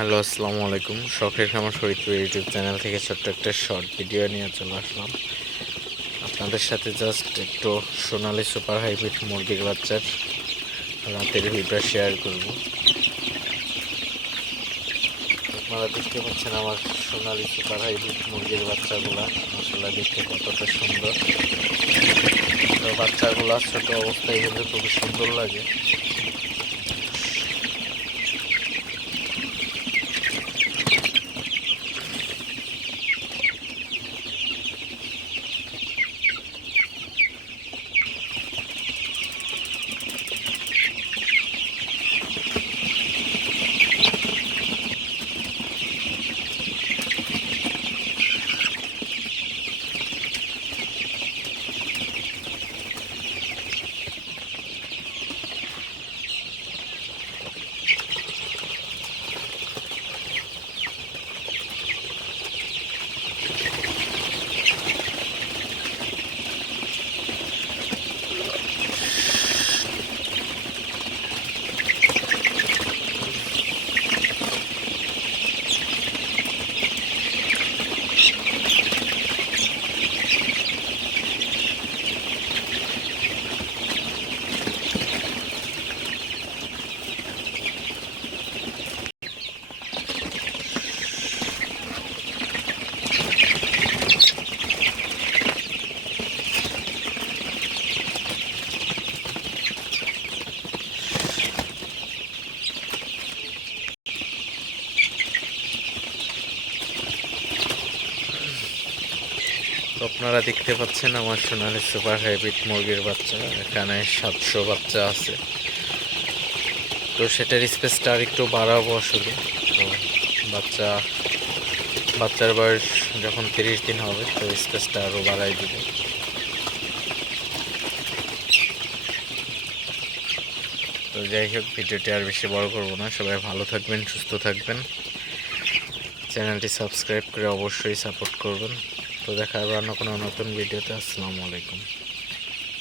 Hello, আসসালামু আলাইকুম। শখের খামার ফরিদপুর ইউটিউব চ্যানেল থেকে ছোট্ট একটা শর্ট ভিডিও নিয়ে চলে আসলাম। আপনাদের সাথে জাস্ট একটু সোনালি সুপার হাইব্রিড মুরগির বাচ্চার রাতের ভিডিও শেয়ার করব। আপনারা দেখতে পাচ্ছেন আমার সোনালি সুপার হাইব্রিড মুরগির বাচ্চাগুলা। মশলা দেখতে কতটা সুন্দর। বাচ্চাগুলা ছোট অবস্থায় কিন্তু খুবই সুন্দর লাগে। আপনারা দেখতে পাচ্ছেন আমার সোনালি সুপার হাইব্রিড মুরগির বাচ্চা। এখানে সাতশো বাচ্চা আছে। তো সেটার স্পেসটা আর একটু বাড়াবো আসলে। তো বাচ্চা, বাচ্চার বয়স যখন তিরিশ দিন হবে, তো স্পেসটা আরও বাড়াই দিব। তো যাই হোক, ভিডিওটি আর বেশি বড় করব না। সবাই ভালো থাকবেন, সুস্থ থাকবেন। চ্যানেলটি সাবস্ক্রাইব করে অবশ্যই সাপোর্ট করবেন। তো দেখা হবে অন্য কোনো নতুন ভিডিওতে। আসসালামু আলাইকুম।